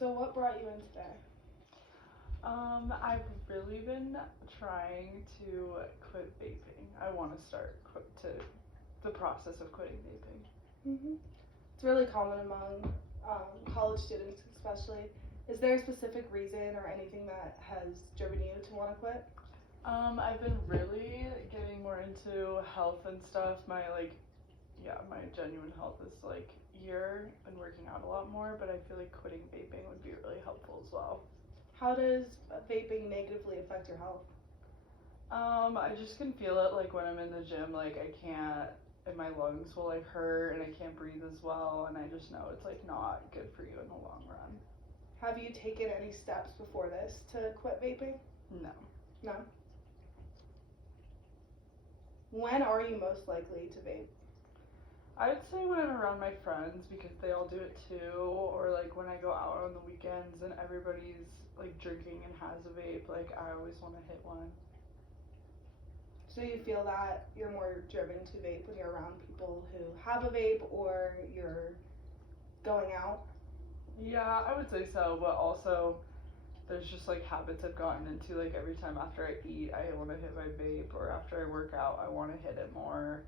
So what brought you in today? I've really been trying to quit vaping. I want to start to the process of quitting vaping. It's really common among college students, especially. Is there a specific reason or anything that has driven you to want to quit? I've been really getting more into health and stuff. My genuine health is here. Been working out a lot more, but I feel like quitting vaping would be really helpful as well. How does vaping negatively affect your health? I just can feel it like when I'm in the gym, like I can't, and my lungs will like hurt and I can't breathe as well, and I just know it's like not good for you in the long run. Have you taken any steps before this to quit vaping? No. No. When are you most likely to vape? I'd say when I'm around my friends because they all do it too, or like when I go out on the weekends and everybody's like drinking and has a vape, like I always want to hit one. So you feel that you're more driven to vape when you're around people who have a vape or you're going out? Yeah, I would say so, but also there's just like habits I've gotten into, like every time after I eat I want to hit my vape, or after I work out I want to hit it more.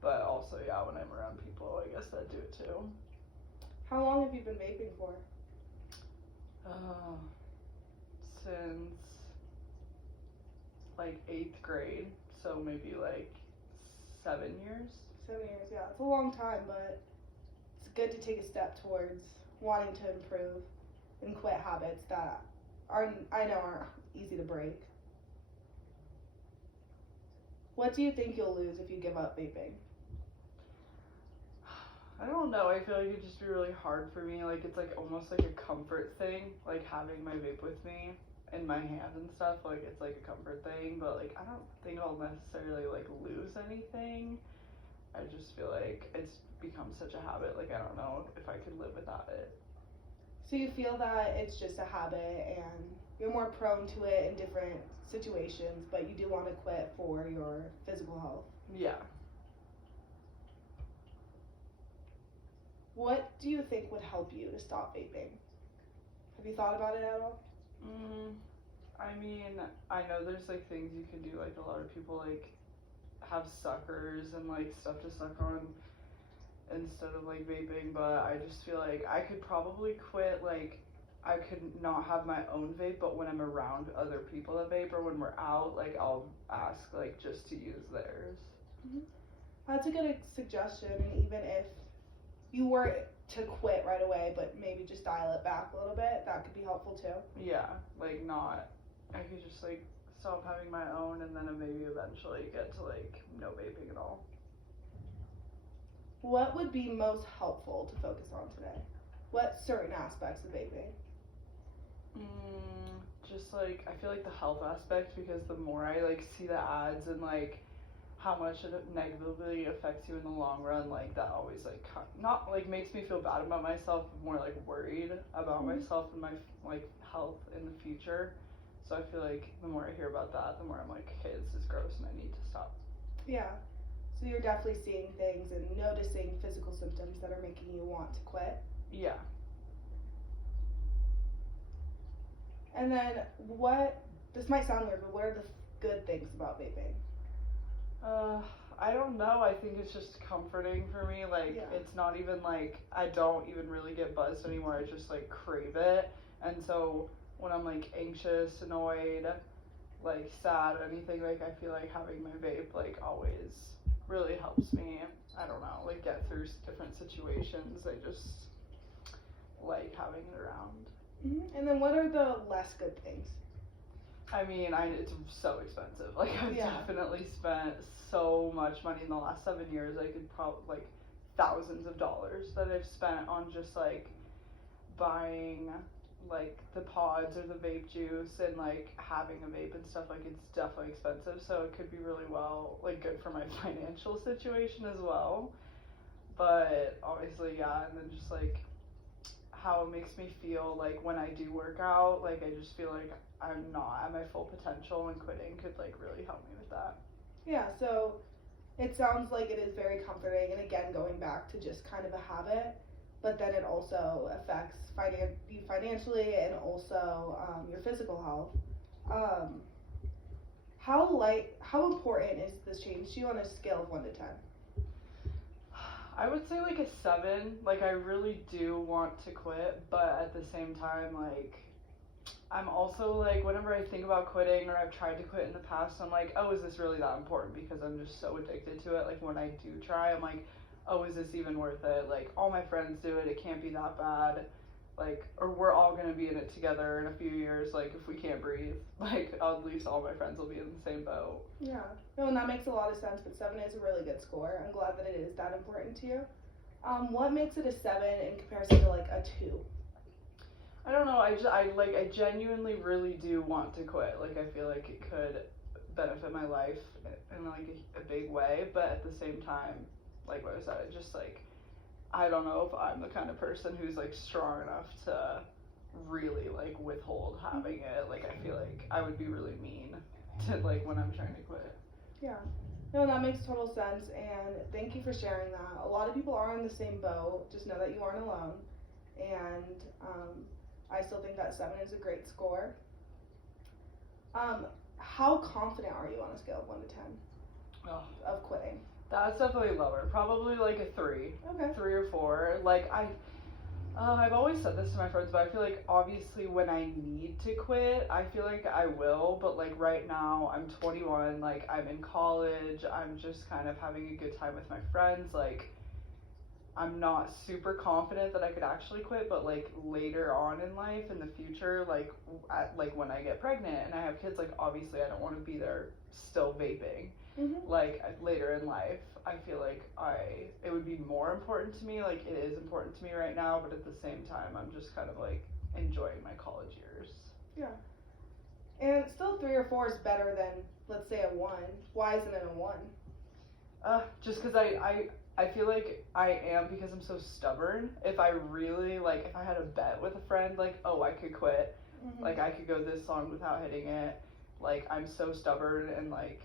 But also, yeah, when I'm around people, I guess that do it too. How long have you been vaping for? Since like 8th grade, so maybe like 7 years. 7 years, yeah. It's a long time, but it's good to take a step towards wanting to improve and quit habits that I know aren't easy to break. What do you think you'll lose if you give up vaping? I don't know. I feel like it'd just be really hard for me. Like it's like almost like a comfort thing, like having my vape with me in my hand and stuff. Like it's like a comfort thing, but like I don't think I'll necessarily like lose anything. I just feel like it's become such a habit. Like I don't know if I could live without it. So you feel that it's just a habit and you're more prone to it in different situations, but you do want to quit for your physical health. Yeah. What do you think would help you to stop vaping? Have you thought about it at all? I mean, I know there's like things you can do. Like a lot of people like have suckers and like stuff to suck on instead of like vaping, but I just feel like I could probably quit. Like I could not have my own vape, but when I'm around other people that vape or when we're out, like I'll ask like just to use theirs. That's a good suggestion, and even if you were to quit right away, but maybe just dial it back a little bit, that could be helpful too. Yeah, like not, I could just like stop having my own and then maybe eventually get to like no vaping at all. What would be most helpful to focus on today? What certain aspects of vaping? Just like I feel like the health aspect, because the more I like see the ads and like how much it negatively affects you in the long run, like that always like not like makes me feel bad about myself, but more like worried about myself and my like health in the future. So I feel like the more I hear about that, the more I'm like, okay, this is gross and I need to stop. Yeah. So you're definitely seeing things and noticing physical symptoms that are making you want to quit. Yeah. And then this might sound weird, but what are the good things about vaping? I don't know. I think it's just comforting for me. Like, Yeah. It's not even like I don't even really get buzzed anymore. I just like crave it. And so when I'm like anxious, annoyed, like sad, anything, like I feel like having my vape like always really helps me. I don't know, like get through different situations. I just like having it around. And then what are the less good things? I mean, it's so expensive. Like I've Yeah. definitely spent so much money in the last 7 years. I could probably like thousands of dollars that I've spent on just like buying like the pods or the vape juice and like having a vape and stuff. Like it's definitely expensive, so it could be really like good for my financial situation as well. But obviously, yeah, and then just like how it makes me feel like when I do work out, like I just feel like I'm not at my full potential, and quitting could like really help me with that. Yeah, so it sounds like it is very comforting, and again, going back to just kind of a habit. but then it also affects you financially and also your physical health. How important is this change to you on a scale of 1 to 10? I would say like a 7. Like I really do want to quit, but at the same time, like I'm also like whenever I think about quitting or I've tried to quit in the past, I'm like, oh, is this really that important? Because I'm just so addicted to it. Like when I do try, I'm like, oh, is this even worth it? Like all my friends do it, it can't be that bad. Like, or we're all gonna be in it together in a few years. Like if we can't breathe, like at least all my friends will be in the same boat. Yeah, no, and that makes a lot of sense. But 7 is a really good score. I'm glad that it is that important to you. What makes it a 7 in comparison to like a 2? I don't know. I genuinely really do want to quit. Like I feel like it could benefit my life in like a big way, but at the same time, like what I said, I just like I don't know if I'm the kind of person who's like strong enough to really like withhold having it. Like I feel like I would be really mean to like when I'm trying to quit. Yeah. No, that makes total sense, and thank you for sharing that. A lot of people are in the same boat. Just know that you aren't alone, and I still think that 7 is a great score. How confident are you on a scale of 1 to 10 of quitting? That's definitely lower. Probably like a 3. Okay. 3 or 4. Like I've always said this to my friends, but I feel like obviously when I need to quit, I feel like I will, but like right now I'm 21, like I'm in college, I'm just kind of having a good time with my friends, like I'm not super confident that I could actually quit, but like later on in life, in the future, like like when I get pregnant and I have kids, like obviously I don't want to be there still vaping. Mm-hmm. Like later in life, I feel like it would be more important to me. Like it is important to me right now, but at the same time, I'm just kind of like enjoying my college years. Yeah. And still 3 or 4 is better than, let's say, a 1. Why isn't it a 1? Just because I feel like I am, because I'm so stubborn. If I really like, if I had a bet with a friend, like, oh, I could quit, Mm-hmm. like I could go this long without hitting it. Like I'm so stubborn and like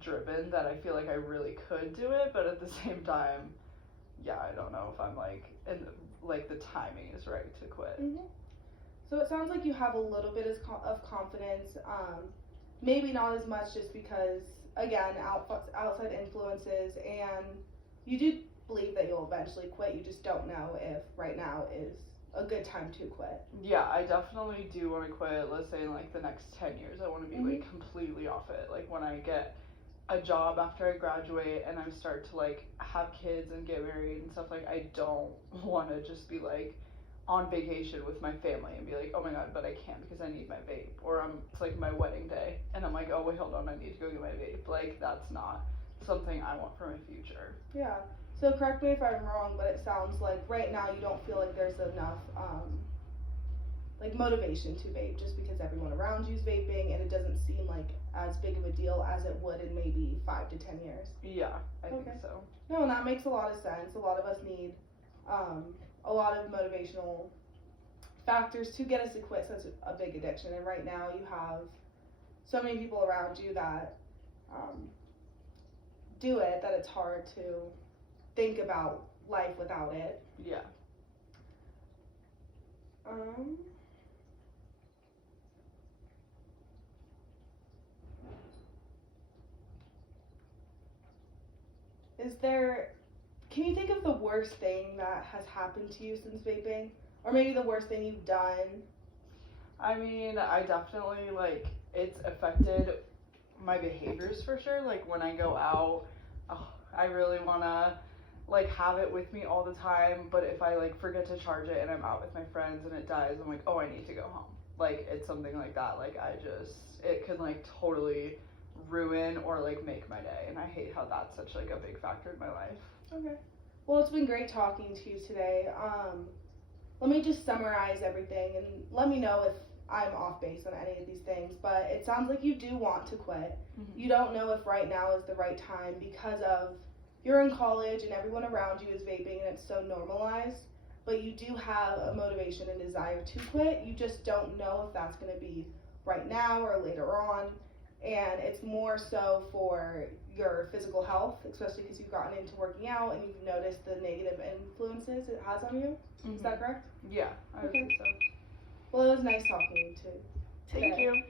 driven that I feel like I really could do it, but at the same time, yeah, I don't know if I'm like, and like the timing is right to quit. Mm-hmm. So it sounds like you have a little bit of confidence, maybe not as much just because, again, outside influences, and you do believe that you'll eventually quit, you just don't know if right now is a good time to quit. Yeah, I definitely do want to quit. Let's say in like the next 10 years, I want to be like completely off it. Like when I get a job after I graduate and I start to like have kids and get married and stuff, like I don't want to just be like on vacation with my family and be like, oh my god, but I can't because I need my vape, or it's like my wedding day and I'm like, oh wait, hold on, I need to go get my vape. Like that's not something I want for my future. Yeah. So correct me if I'm wrong, but it sounds like right now you don't feel like there's enough like motivation to vape just because everyone around you is vaping and it doesn't seem like as big of a deal as it would in maybe 5 to 10 years. Yeah, I think so. No, and that makes a lot of sense. A lot of us need a lot of motivational factors to get us to quit such a big addiction, and right now you have so many people around you that do it that it's hard to think about life without it. Yeah. Can you think of the worst thing that has happened to you since vaping? Or maybe the worst thing you've done? I mean, I definitely, like, it's affected my behaviors for sure. Like, when I go out, I really want to, like, have it with me all the time. But if I, like, forget to charge it and I'm out with my friends and it dies, I'm like, oh, I need to go home. Like, it's something like that. Like, it can, like, totally ruin or, like, make my day. And I hate how that's such, like, a big factor in my life. Okay. Well, it's been great talking to you today. Let me just summarize everything and let me know if I'm off base on any of these things. But it sounds like you do want to quit. Mm-hmm. You don't know if right now is the right time because of you're in college and everyone around you is vaping and it's so normalized. But you do have a motivation and desire to quit. You just don't know if that's going to be right now or later on. And it's more so for your physical health, especially because you've gotten into working out and you've noticed the negative influences it has on you. Is that correct? Yeah, I would Okay. think so. Well, it was nice talking to you too. Thank today. you.